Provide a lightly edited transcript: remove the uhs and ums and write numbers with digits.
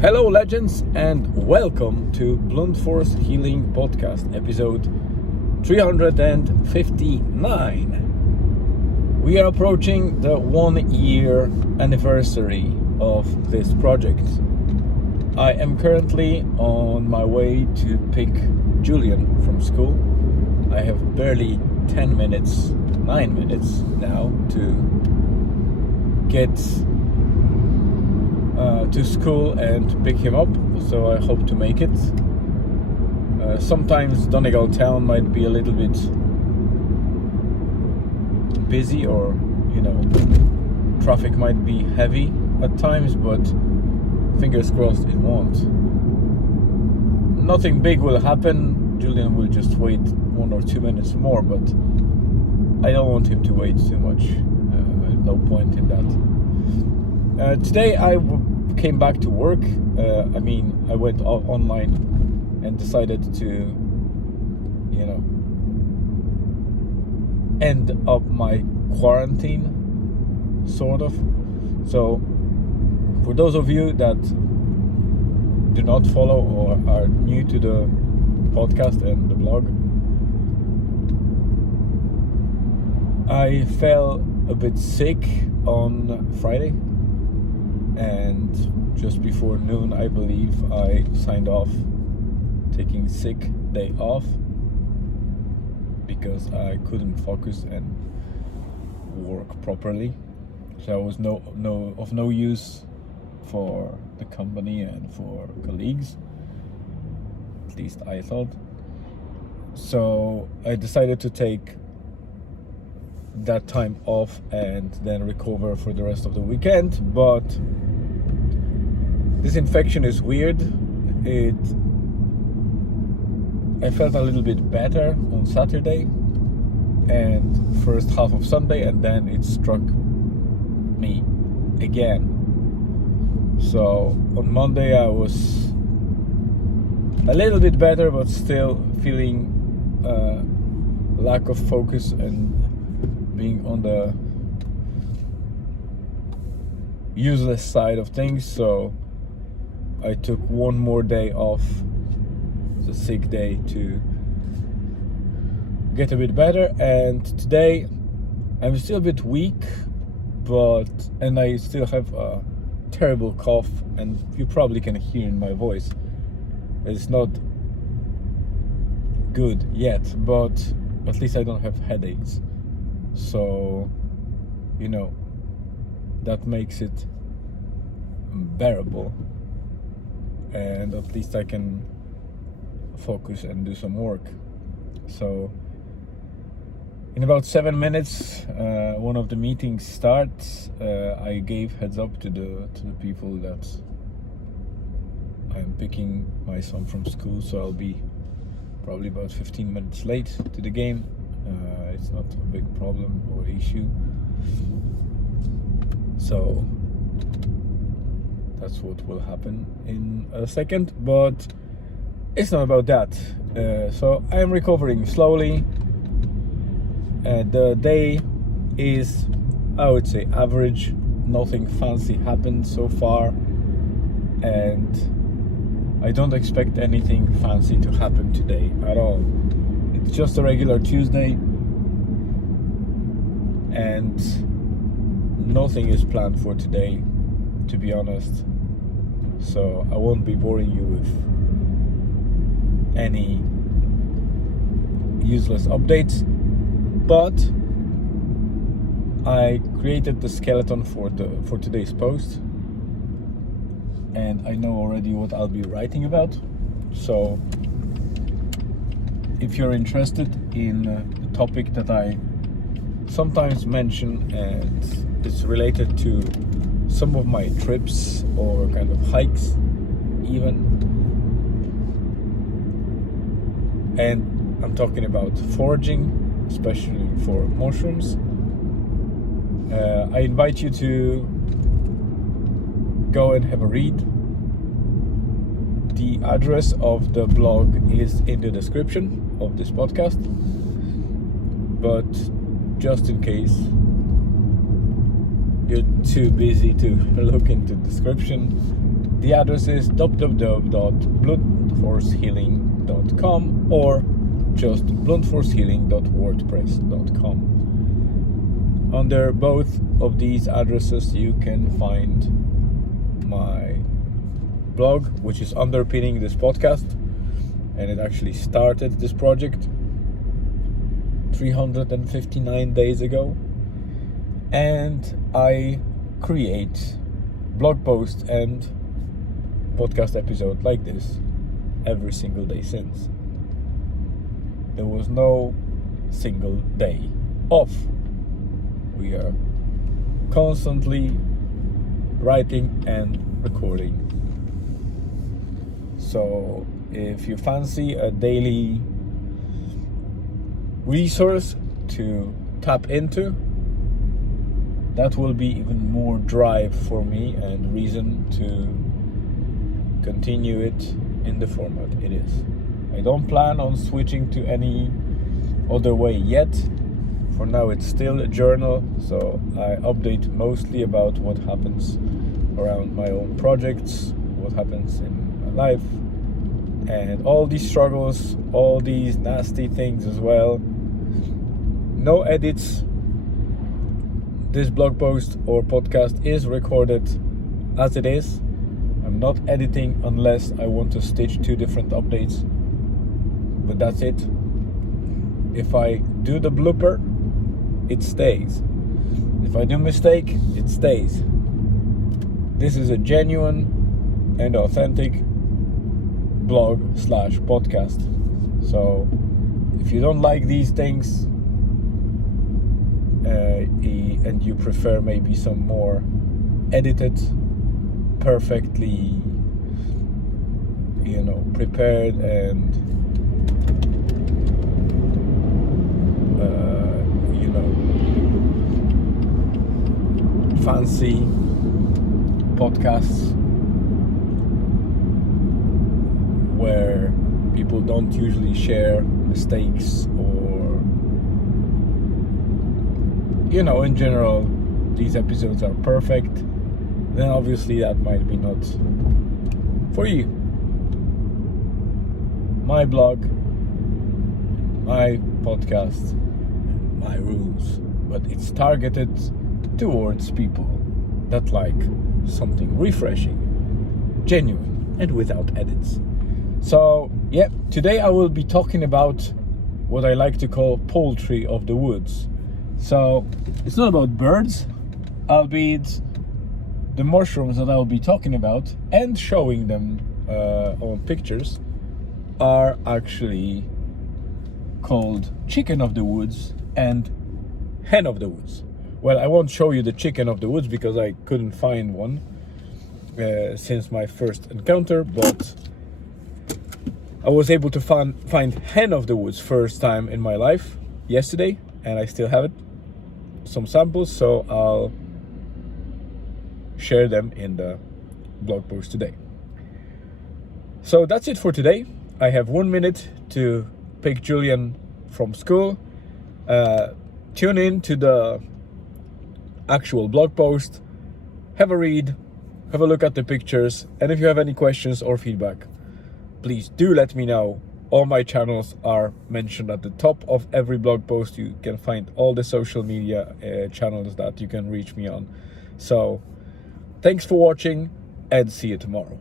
Hello legends and welcome to Blunt Force Healing Podcast episode 359. We are approaching the 1 year anniversary of this project. I am currently on my way to pick Julian from school. I have barely 9 minutes now to get to school and pick him up, so I hope to make it. Sometimes Donegal town might be a little bit busy, or traffic might be heavy at times, but fingers crossed it won't. Nothing big will happen. Julian will just wait 1 or 2 minutes more, but I don't want him to wait too much. There's no point in that. Today I came back to work. I went online and decided to, end up my quarantine, sort of. So, for those of you that do not follow or are new to the podcast and the blog, I fell a bit sick on Friday. And just before noon, I believe, I signed off taking sick day off because I couldn't focus and work properly. So I was of no use for the company and for colleagues. At least I thought. So I decided to take that time off and then recover for the rest of the weekend. But this infection is weird. I felt a little bit better on Saturday and first half of Sunday, and then it struck me again. So on Monday I was a little bit better, but still feeling lack of focus and being on the useless side of things. So I took one more day off, the sick day, to get a bit better. And today I'm still a bit weak, and I still have a terrible cough, and you probably can hear in my voice it's not good yet, but at least I don't have headaches. So, that makes it bearable, and at least I can focus and do some work. So in about 7 minutes, one of the meetings starts. I gave heads up to the people that I'm picking my son from school, so I'll be probably about 15 minutes late to the game. It's not a big problem or issue. So that's what will happen in a second, but it's not about that. So I'm recovering slowly. The day is, I would say, average. Nothing fancy happened so far, and I don't expect anything fancy to happen today at all. It's just a regular Tuesday, and nothing is planned for today, to be honest. So I won't be boring you with any useless updates, but I created the skeleton for today's post, and I know already what I'll be writing about. So if you're interested in the topic that I sometimes mention, and it's related to some of my trips or kind of hikes even, and I'm talking about foraging, especially for mushrooms, I invite you to go and have a read. The address of the blog is in the description of this podcast, but just in case you're too busy to look into the description, The address is www.bluntforcehealing.com or just bluntforcehealing.wordpress.com. Under both of these addresses you can find my blog, which is underpinning this podcast, and it actually started this project 359 days ago, and I create blog posts and podcast episode like this every single day since. There was no single day off. We are constantly writing and recording. So if you fancy a daily resource to tap into, that will be even more drive for me and reason to continue it in the format it is. I don't plan on switching to any other way yet. For now it's still a journal, so I update mostly about what happens around my own projects, what happens in my life, and all these struggles, all these nasty things as well. No edits. This blog post or podcast is recorded as it is. I'm not editing unless I want to stitch two different updates, but that's it. If I do the blooper, it stays. If I do mistake, it stays. This is a genuine and authentic blog/podcast. So if you don't like these things and you prefer maybe some more edited, perfectly prepared and fancy podcasts where people don't usually share mistakes, or in general these episodes are perfect, then obviously that might be not for you. My blog, my podcast, my rules, but it's targeted towards people that like something refreshing, genuine, and without edits. So yeah, today I will be talking about what I like to call poultry of the woods. So it's not about birds, albeit the mushrooms that I'll be talking about and showing them on pictures are actually called chicken of the woods and hen of the woods. Well, I won't show you the chicken of the woods because I couldn't find one since my first encounter, but I was able to find hen of the woods first time in my life yesterday, and I still have it, some samples, so I'll share them in the blog post today. So that's it for today. I have 1 minute to pick Julian from school. Tune in to the actual blog post, have a read, have a look at the pictures, and if you have any questions or feedback, please do let me know. All my channels are mentioned at the top of every blog post. You can find all the social media channels that you can reach me on. So thanks for watching and see you tomorrow.